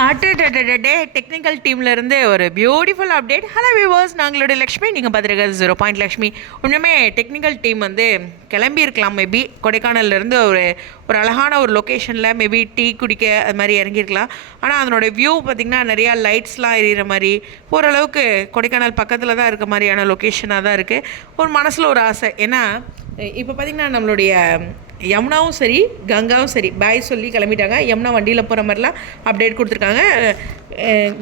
அட்டே technical டீம்லேருந்து ஒரு beautiful update hello viewers நாங்களோட லக்ஷ்மி நீங்கள் பார்த்துருக்கிறது ஜீரோ பாயிண்ட் லக்ஷ்மி. உண்மையுமே டெக்னிக்கல் டீம் வந்து கிளம்பியிருக்கலாம் மேபி கொடைக்கானல்லேருந்து ஒரு ஒரு அழகான ஒரு லொக்கேஷனில் மேபி டீ குடிக்க அது மாதிரி இறங்கியிருக்கலாம். ஆனால் அதனோட வியூ பார்த்திங்கன்னா நிறையா லைட்ஸ்லாம் எரியிற மாதிரி ஓரளவுக்கு கொடைக்கானல் பக்கத்தில் தான் இருக்க மாதிரியான லொக்கேஷனாக தான் இருக்குது ஒரு மனசில் ஒரு ஆசை. ஏன்னா இப்போ பார்த்திங்கன்னா நம்மளுடைய யமுனாவும் சரி கங்காவும் சரி பாய் சொல்லி கிளம்பிட்டாங்க. யமுனா வண்டியில் போகிற மாதிரிலாம் அப்டேட் கொடுத்துருக்காங்க.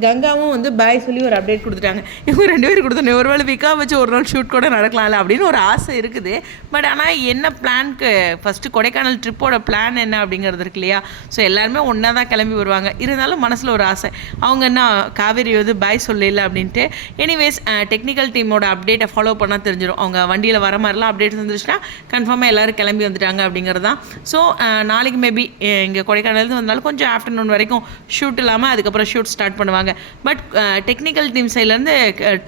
கங்காவும் வந்து பாய் சொல்லி ஒரு அப்டேட் கொடுத்துட்டாங்க. இவங்க ரெண்டு பேரும் கொடுத்தோம் ஒரு வேளை விக்கா வச்சு ஒரு நாள் ஷூட் கூட நடக்கலாம்ல அப்படின்னு ஒரு ஆசை இருக்குது. பட் ஆனால் என்ன பிளான்க்கு ஃபஸ்ட்டு கொடைக்கானல் ட்ரிப்போட பிளான் என்ன அப்படிங்கிறது இருக்கு இல்லையா? ஸோ எல்லாருமே ஒன்றா தான் கிளம்பி வருவாங்க. இருந்தாலும் மனசில் ஒரு ஆசை. அவங்க என்ன காவேரி வந்து பாய் சொல்லல அப்படின்ட்டு. எனிவேஸ் டெக்னிக்கல் டீமோட அப்டேட்டை ஃபாலோ பண்ணால் தெரிஞ்சிடும் அவங்க வண்டியில் வர மாதிரிலாம் அப்டேட் வந்துருச்சுன்னா கன்ஃபார்மாக எல்லோரும் கிளம்பி வந்துட்டாங்க அப்படிங்கிறது தான் ஸோ நாளைக்கு மேபி இங்கே கொடைக்கானலேருந்து வந்தாலும் கொஞ்சம் ஆஃப்டர்நூன் வரைக்கும் ஷூட் இல்லாமல் அதுக்கப்புறம் ஷூட் ஸ்டார்ட் பண்ணுவாங்க. பட் டெக்னிக்கல் டீம் சைட்லேருந்து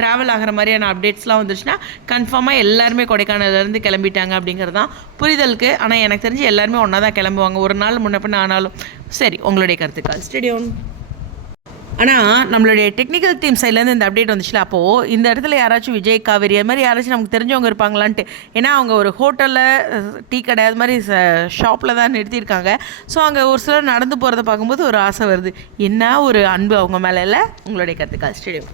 ட்ராவல் ஆகிற மாதிரியான அப்டேட்ஸ்லாம் வந்துச்சுன்னா கன்ஃபார்மாக எல்லாருமே கொடைக்கானல்லேருந்து கிளம்பிட்டாங்க அப்படிங்கிறது தான் புரிதலுக்கு. ஆனால் எனக்கு தெரிஞ்சு எல்லாருமே ஒன்றா தான் கிளம்புவாங்க. ஒரு நாள் முன்ன பின்ன ஆனாலும். சரி உங்களுடைய கருத்துக்கள். ஸ்டேடியோன் ஆனால் நம்மளுடைய டெக்னிக்கல் டீம் சைட்லேருந்து இந்த அப்டேட் வந்துச்சுல அப்போது இந்த இடத்துல யாராச்சும் விஜய் காவேரி அது மாதிரி யாராச்சும் நமக்கு தெரிஞ்சவங்க இருப்பாங்களான்ட்டு. ஏன்னா அவங்க ஒரு ஹோட்டலில் டீ கடை அது மாதிரி ஷாப்பில் தான் நிறுத்தியிருக்காங்க. ஸோ அங்கே ஒரு சிலர் நடந்து போகிறத பார்க்கும்போது ஒரு ஆசை வருது. என்ன ஒரு அன்பு அவங்க மேலே இல்லை? உங்களுடைய கற்றுக்கா ஸ்டேடியம்